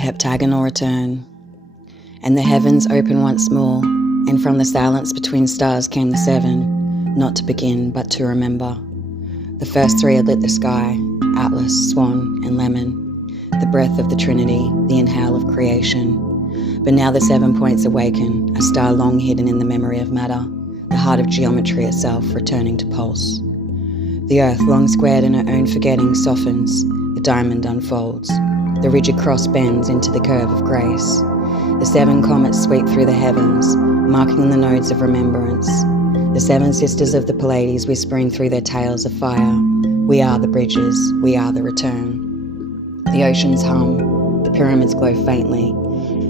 Heptagonal return, and the heavens open once more, and from the silence between stars came the seven, not to begin but to remember. The first three had lit the sky, Atlas, Swan and Lemon, the breath of the Trinity, the inhale of creation. But now the 7 points awaken, a star long hidden in the memory of matter, the heart of geometry itself returning to pulse. The earth, long squared in her own forgetting, softens, the diamond unfolds. The rigid cross bends into the curve of grace. The 7 comets sweep through the heavens, marking the nodes of remembrance. The 7 sisters of the Pleiades whispering through their tails of fire. We are the bridges, we are the return. The oceans hum, the pyramids glow faintly,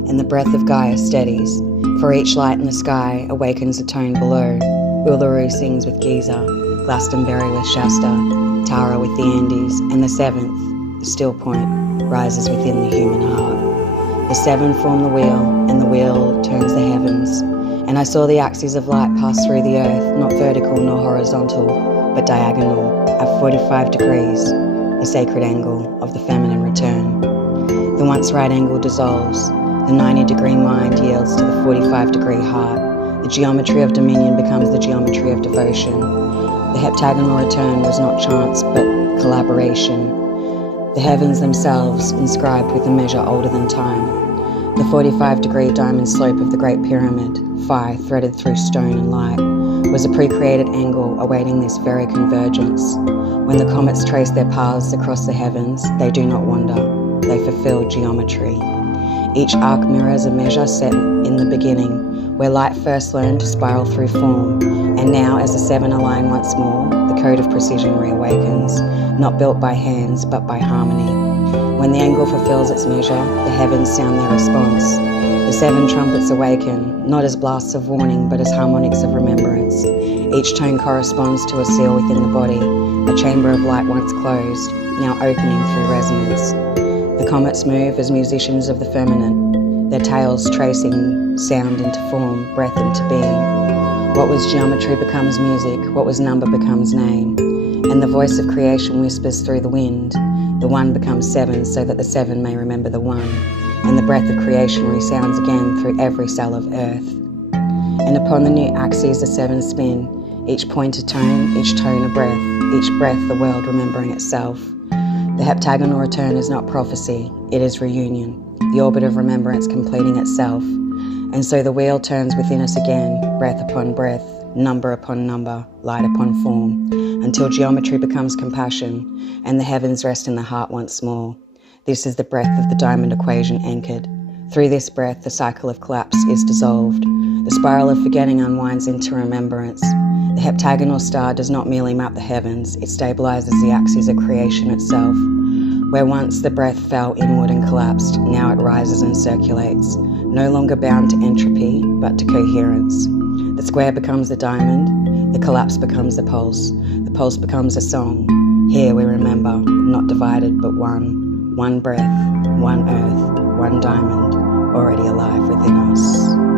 and the breath of Gaia steadies. For each light in the sky awakens a tone below. Uluru sings with Giza, Glastonbury with Shasta, Tara with the Andes, and the 7th, the still point, rises within the human heart. The 7 form the wheel, and the wheel turns the heavens. And I saw the axes of light pass through the earth, not vertical nor horizontal, but diagonal, at 45 degrees, the sacred angle of the feminine return. The once right angle dissolves, the 90-degree mind yields to the 45-degree heart. The geometry of dominion becomes the geometry of devotion. The heptagonal return was not chance, but collaboration. The heavens themselves inscribed with a measure older than time. The 45-degree diamond slope of the Great Pyramid, phi threaded through stone and light, was a pre-created angle awaiting this very convergence. When the comets trace their paths across the heavens, they do not wander, they fulfill geometry. Each arc mirrors a measure set in the beginning, where light first learned to spiral through form, and now as the 7 align once more, the code of precision reawakens, not built by hands but by harmony. When the angle fulfills its measure, the heavens sound their response. The 7 trumpets awaken, not as blasts of warning but as harmonics of remembrance. Each tone corresponds to a seal within the body, a chamber of light once closed, now opening through resonance. The comets move as musicians of the firmament, their tails tracing sound into form, breath into being. What was geometry becomes music, what was number becomes name. And the voice of creation whispers through the wind. The 1 becomes 7 so that the 7 may remember the 1. And the breath of creation resounds again through every cell of earth. And upon the new axes the 7 spin, each point a tone, each tone a breath, each breath the world remembering itself. The heptagonal return is not prophecy, it is reunion, the orbit of remembrance completing itself. And so the wheel turns within us again, breath upon breath, number upon number, light upon form, until geometry becomes compassion, and the heavens rest in the heart once more. This is the breath of the diamond equation anchored. Through this breath, the cycle of collapse is dissolved. The spiral of forgetting unwinds into remembrance. The heptagonal star does not merely map the heavens, it stabilizes the axis of creation itself. Where once the breath fell inward and collapsed, now it rises and circulates, no longer bound to entropy, but to coherence. The square becomes the diamond, the collapse becomes the pulse becomes a song. Here we remember, not divided but one breath, one earth, one diamond, already alive within us.